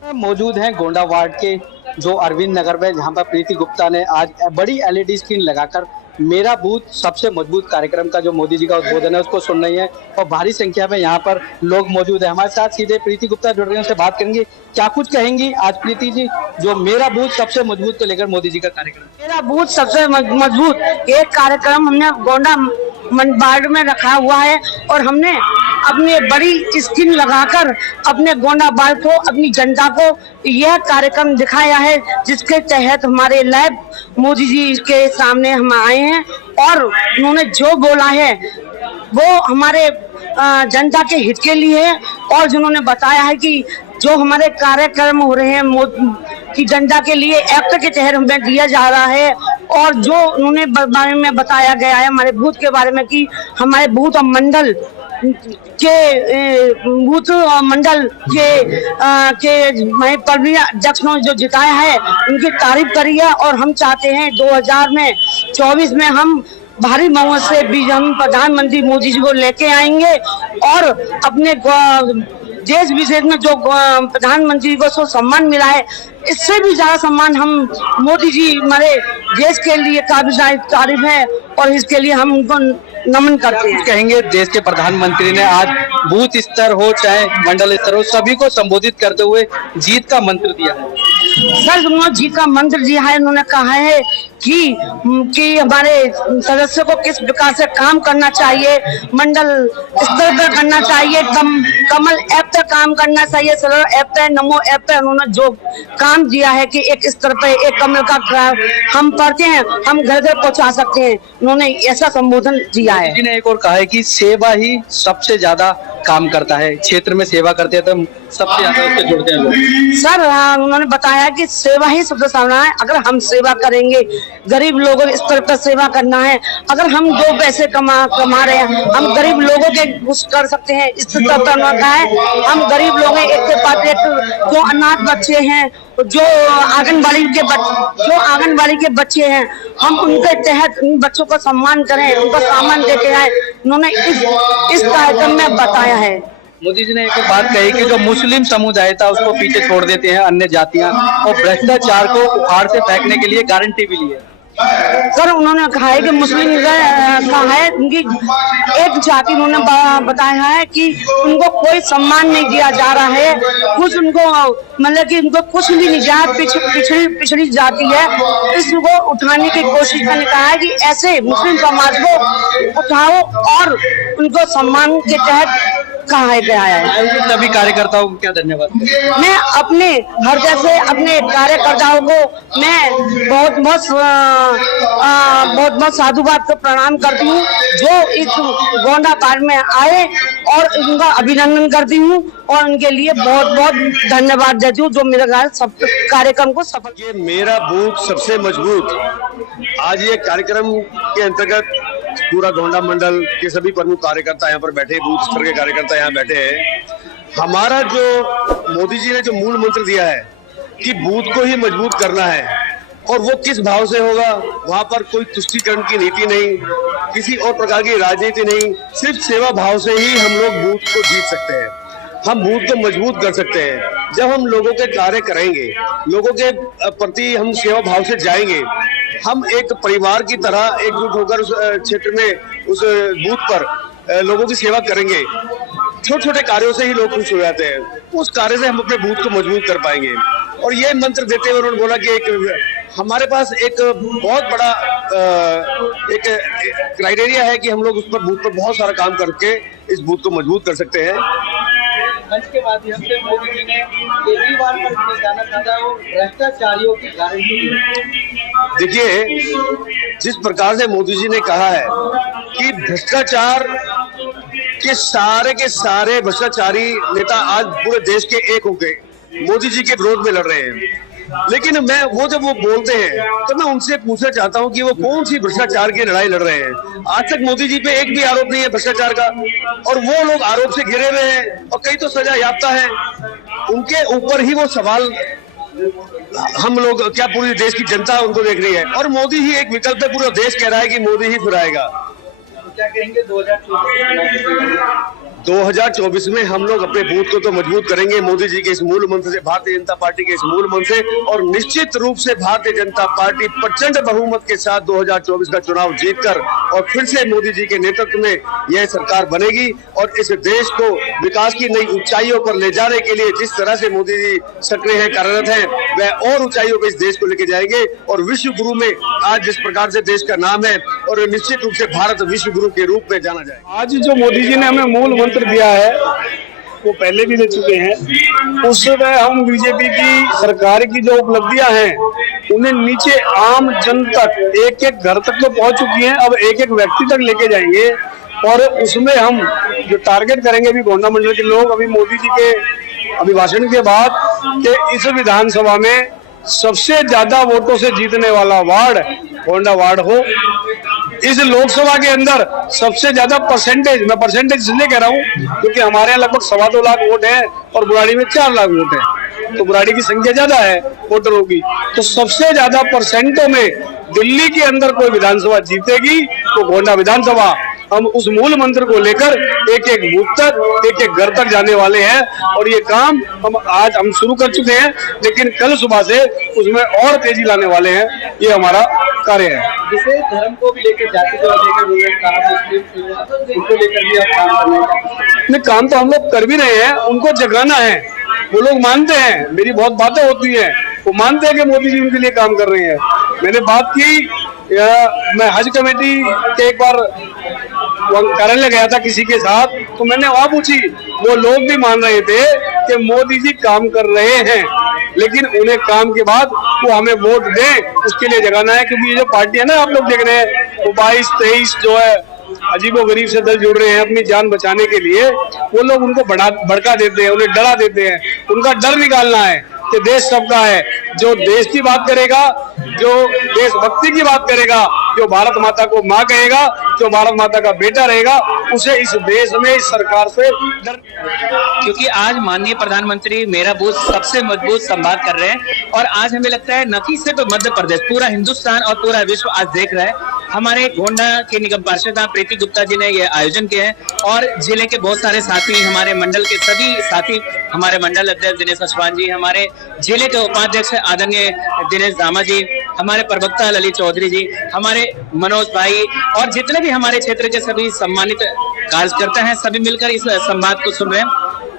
मौजूद हैं गोंडा वार्ड के जो अरविंद नगर में, जहां पर प्रीति गुप्ता ने आज बड़ी एलईडी स्क्रीन लगाकर मेरा बूथ सबसे मजबूत कार्यक्रम का जो मोदी जी का उद्बोधन है उसको सुन रही है और भारी संख्या में यहाँ पर लोग मौजूद हैं। हमारे साथ सीधे प्रीति गुप्ता जुड़ रही हैं, उनसे बात करेंगे। क्या कुछ कहेंगी आज प्रीति जी, जो मेरा बूथ सबसे मजबूत को लेकर मोदी जी का कार्यक्रम? मेरा बूथ सबसे मजबूत एक कार्यक्रम हमने गोंडा वार्ड में रखा हुआ है और हमने अपनी बड़ी स्क्रीन लगाकर अपने गोंडा वार्ड को, अपनी जनता को यह कार्यक्रम दिखाया है, जिसके तहत हमारे लाइव मोदी जी के सामने हम आए हैं और उन्होंने जो बोला है वो हमारे जनता के हित के लिए है। और जिन्होंने बताया है कि जो हमारे कार्यक्रम हो रहे हैं कि जनता के लिए एक्ट के तहत हमें दिया जा रहा है, और जो उन्होंने बारे में बताया गया है हमारे बूथ के बारे में कि हमारे बूथ और मंडल के प्रवीण अध्यक्ष ने जो जिताया है उनकी तारीफ करी है। और हम चाहते हैं 2024 में हम भारी बहुमत से हम प्रधानमंत्री मोदी जी को लेके आएंगे और अपने देश विदेश में जो प्रधानमंत्री को सो सम्मान मिला है, इससे भी ज्यादा सम्मान हम मोदी जी हमारे देश के लिए काबिल तारीफ है और इसके लिए हम उनको नमन करते हैं। कहेंगे देश के प्रधानमंत्री ने आज बूथ स्तर हो चाहे मंडल स्तर हो, सभी को संबोधित करते हुए जीत का मंत्र दिया है। सर, उन्होंने जीत का मंत्र दिया है। उन्होंने कहा है कि हमारे सदस्यों को किस प्रकार से काम करना चाहिए, मंडल स्तर पर करना चाहिए, कमल ऐप पर काम करना चाहिए, सरल ऐप पे, नमो ऐप पे उन्होंने जो काम दिया है कि एक स्तर पे एक कमल का हम पढ़ते हैं, हम घर घर पहुंचा सकते हैं, उन्होंने ऐसा संबोधन दिया है। जी ने एक और कहा है कि सेवा ही सबसे ज्यादा काम करता है, क्षेत्र में सेवा करते हैं तो सबसे ज्यादा उससे जुड़ते हैं लोग। सर, उन्होंने बताया कि सेवा ही सबसे सामना है। अगर हम सेवा करेंगे, गरीब लोगों के स्तर पर सेवा करना है, अगर हम 2 पैसे कमा रहे हैं, हम गरीब लोगों के कुछ कर सकते हैं। इस स्तर पर उन्होंने कहा है हम गरीब लोग एक के पास एक जो अनाथ बच्चे हैं, जो आंगनबाड़ी के बच्चे हैं, हम उनके तहत उन बच्चों का सम्मान करें, उनको सम्मान देते हैं, उन्होंने इस कार्यक्रम में बताया है। मोदी जी ने एक बात कही कि जो मुस्लिम समुदाय था उसको पीछे छोड़ देते हैं अन्य जातियां, और भ्रष्टाचार को उखाड़ से फेंकने के लिए गारंटी भी ली है। सर, उन्होंने कहा है कि मुस्लिम का है उनकी एक जाति, उन्होंने बताया है कि उनको कोई सम्मान नहीं दिया जा रहा है, कुछ उनको मतलब कि उनको कुछ भी नहीं दिया, पिछड़ी जाति है, इसको उठाने की कोशिश करने कहा है कि ऐसे मुस्लिम समाज को उठाओ और उनको सम्मान के तहत कहा गया है। सभी कार्यकर्ताओं को क्या धन्यवाद। मैं अपने हृदय से अपने कार्यकर्ताओं को मैं बहुत साधुवाद को प्रणाम करती हूँ, जो इस गोंडा पार्क में आए, और उनका अभिनंदन करती हूँ और उनके लिए बहुत धन्यवाद देती हूँ जो मेरे सब कार्यक्रम को सफल। ये मेरा बूथ सबसे मजबूत आज ये कार्यक्रम के अंतर्गत पूरा गोंडा मंडल के सभी प्रमुख कार्यकर्ता यहाँ पर बैठे, बूथ स्तर के कार्यकर्ता यहाँ बैठे हैं। हमारा जो मोदी जी ने जो मूल मंत्र दिया है कि बूथ को ही मजबूत करना है, और वो किस भाव से होगा, वहाँ पर कोई तुष्टीकरण की नीति नहीं, किसी और प्रकार की राजनीति नहीं, सिर्फ सेवा भाव से ही हम लोग बूथ को जीत सकते हैं, हम बूथ को मजबूत कर सकते हैं। जब हम लोगों के कार्य करेंगे, लोगों के प्रति हम सेवा भाव से जाएंगे, हम एक परिवार की तरह एकजुट होकर उस क्षेत्र में, उस बूथ पर लोगों की सेवा करेंगे, छोटे छोटे कार्यों से ही लोग खुश हो जाते हैं, उस कार्य से हम अपने बूथ को मजबूत कर पाएंगे। और ये मंत्र देते हुए उन्होंने बोला कि हमारे पास एक बहुत बड़ा एक क्राइटेरिया है कि हम लोग उस पर बूथ पर बहुत सारा काम करके इस बूथ को मजबूत कर सकते हैं। मंच के माध्यम से मोदी जी ने केजरीवाल पर निशाना साधा और भ्रष्टाचारियों की गारंटी दी। देखिए, जिस प्रकार से मोदी जी ने कहा है कि भ्रष्टाचार के सारे भ्रष्टाचारी नेता आज पूरे देश के एक हो गए, मोदी जी के विरोध में लड़ रहे हैं, लेकिन जब वो बोलते हैं तो मैं उनसे पूछना चाहता हूं कि वो कौन सी भ्रष्टाचार की लड़ाई लड़ रहे हैं। आज तक मोदी जी पे एक भी आरोप नहीं है भ्रष्टाचार का, और वो लोग आरोप से घिरे हुए हैं और कई तो सजा याफ्ता है, उनके ऊपर ही वो सवाल हम लोग क्या पूरी देश की जनता उनको देख रही है, और मोदी ही एक विकल्प है, पूरा देश कह रहा है कि मोदी ही फिर आएगा। क्या कहेंगे 2024? 2024 में हम लोग अपने बूथ को तो मजबूत करेंगे मोदी जी के इस मूल मंत्र से, भारतीय जनता पार्टी के इस मूल मंत्र से, और निश्चित रूप से भारतीय जनता पार्टी प्रचंड बहुमत के साथ 2024 का चुनाव जीतकर और फिर से मोदी जी के नेतृत्व में यह सरकार बनेगी। और इस देश को विकास की नई ऊंचाइयों पर ले जाने के लिए जिस तरह से मोदी जी सक्रिय हैं, कार्यरत हैं, वह और ऊंचाइयों पर इस देश को लेके जाएंगे। और विश्व गुरु में आज जिस प्रकार से देश का नाम है, और निश्चित रूप से भारत विश्व गुरु के रूप में जाना जाए। आज जो मोदी जी ने हमें मूल मंत्र दिया है वो पहले भी दे चुके हैं। उसमें हम बीजेपी की सरकार की जो उपलब्धियां हैं उन्हें नीचे आम जन तक, एक एक घर तक तो पहुंच चुकी हैं, अब एक एक व्यक्ति तक लेके जाएंगे। और उसमें हम जो टारगेट करेंगे अभी गोंडा मंडल के लोग, अभी मोदी जी के अभिभाषण के बाद कि इस विधानसभा में सबसे ज्यादा वोटों से जीतने वाला वार्ड गोंडा वार्ड हो। इस लोकसभा के अंदर सबसे ज्यादा परसेंटेज, मैं परसेंटेज इसलिए कह रहा हूँ क्योंकि हमारे यहाँ लगभग 2.25 लाख वोट है और बुराड़ी में 4 लाख वोट है, तो बुराड़ी की संख्या ज्यादा है वोटरों की। तो सबसे ज्यादा परसेंटों में दिल्ली के अंदर कोई विधानसभा जीतेगी तो गोंडा विधानसभा। हम उस मूल मंत्र को लेकर एक एक बूथ तक, एक एक घर तक जाने वाले हैं और ये काम हम शुरू कर चुके हैं, लेकिन कल सुबह से उसमें और तेजी लाने वाले हैं। ये हमारा कार्य है। जिसे धर्म को भी लेकर, जाति को लेकर, उनको लेकर भी आप काम कर रहे हैं। नहीं, काम तो हम लोग कर भी रहे हैं, उनको जगाना है। वो लोग मानते हैं, मेरी बहुत बातें होती हैं, वो मानते हैं कि मोदी जी उनके लिए काम कर रहे हैं। मैंने बात की, मैं हज कमेटी के एक बार कार्यालय गया था किसी के साथ, तो मैंने वहां पूछी, वो लोग भी मान रहे थे कि मोदी जी काम कर रहे हैं, लेकिन उन्हें काम के बाद वो हमें वोट दें, उसके लिए जगाना है। क्योंकि ये जो पार्टी है ना, आप लोग देख रहे हैं, वो 22-23 जो है अजीबोगरीब से दल जुड़ रहे हैं अपनी जान बचाने के लिए। वो लोग उनको भड़का देते हैं, उन्हें डरा देते हैं। उनका डर निकालना है कि देश सबका है। जो देश की बात करेगा, जो देशभक्ति की बात करेगा, जो भारत माता को माँ कहेगा, जो भारत माता का बेटा रहेगा, उसे इस देश में, इस सरकार से डर। क्योंकि आज माननीय प्रधानमंत्री मेरा बूथ सबसे मजबूत संवाद कर रहे हैं और आज हमें लगता है न कि सिर्फ मध्य प्रदेश, पूरा हिंदुस्तान और पूरा विश्व आज देख रहा है। हमारे गोंडा के निगम पार्षद प्रीति गुप्ता जी ने यह आयोजन किया है और जिले के बहुत सारे साथी, हमारे मंडल के सभी साथी, हमारे मंडल अध्यक्ष दिनेश अश्वान जी, हमारे जिले के उपाध्यक्ष आदरणीय दिनेश दामा जी, हमारे प्रवक्ता ललित चौधरी जी, हमारे मनोज भाई और जितने भी हमारे क्षेत्र के सभी सम्मानित कार्यकर्ता हैं, सभी मिलकर इस संवाद को सुन रहे हैं।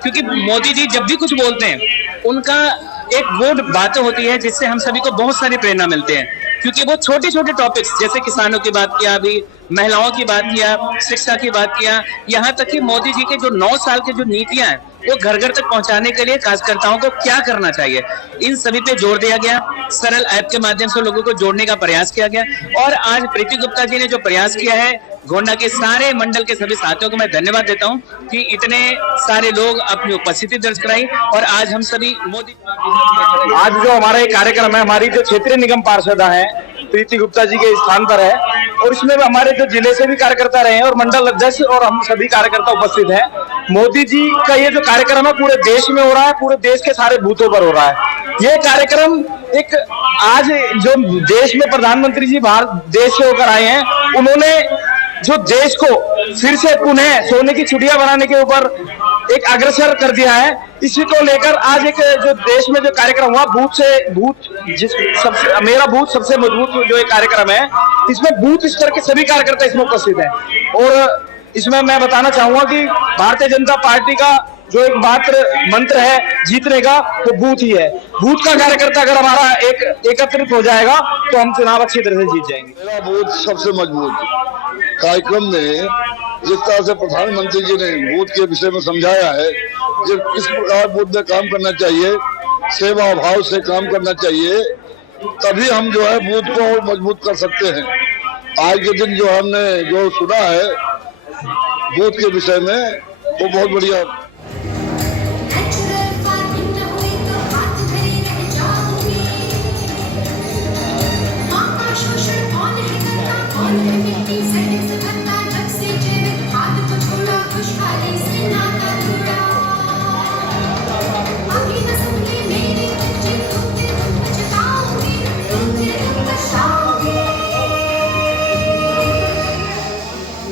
क्योंकि मोदी जी जब भी कुछ बोलते हैं, उनका एक वो बातें होती है जिससे हम सभी को बहुत सारी प्रेरणा मिलते हैं। क्योंकि वो छोटे छोटे टॉपिक्स, जैसे किसानों की बात किया, अभी महिलाओं की बात किया, शिक्षा की बात किया, यहाँ तक कि मोदी जी के जो 9 साल की जो नीतियां हैं वो घर घर तक पहुंचाने के लिए कार्यकर्ताओं को क्या करना चाहिए, इन सभी पे जोर दिया गया। सरल ऐप के माध्यम से लोगों को जोड़ने का प्रयास किया गया और आज प्रीति गुप्ता जी ने जो प्रयास किया है, गोंडा के सारे मंडल के सभी साथियों को मैं धन्यवाद देता हूं कि इतने सारे लोग अपनी उपस्थिति दर्ज कराई और आज हम सभी मोदी। आज जो हमारा ये कार्यक्रम है, हमारी जो क्षेत्रीय निगम पार्षद है प्रीति गुप्ता जी के स्थान पर है और इसमें हमारे जो जिले से भी कार्यकर्ता रहे हैं और मंडल अध्यक्ष और हम सभी कार्यकर्ता उपस्थित हैं। मोदी जी का ये जो कार्यक्रम है पूरे देश में हो रहा है, पूरे देश के सारे बूथों पर हो रहा है। ये कार्यक्रम एक आज जो देश में प्रधानमंत्री जी भारत देश से होकर आए हैं, उन्होंने जो देश को फिर से पुनः सोने की चिड़िया बनाने के ऊपर एक अग्रसर कर दिया है। इसी को लेकर आज एक जो देश में जो कार्यक्रम हुआ, मेरा बूथ सबसे मजबूत जो एक कार्यक्रम है, इसमें बूथ स्तर के सभी कार्यकर्ता इसमें उपस्थित हैं। और इसमें मैं बताना चाहूंगा कि भारतीय जनता पार्टी का जो एक मात्र मंत्र है जीतने का, वो बूथ ही है। बूथ का कार्यकर्ता अगर हमारा एकत्रित हो जाएगा तो हम चुनाव अच्छी तरह से जीत जाएंगे। मेरा बूथ सबसे मजबूत कार्यक्रम में जिस तरह से प्रधानमंत्री जी ने बूथ के विषय में समझाया है, जब किस प्रकार बूथ में काम करना चाहिए, सेवा भाव से काम करना चाहिए, तभी हम जो है बूथ को और मजबूत कर सकते हैं। आज के दिन जो हमने जो सुना है बूथ के विषय में, वो बहुत बढ़िया।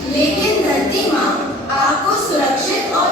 लेकिन धरती माँ आपको सुरक्षित और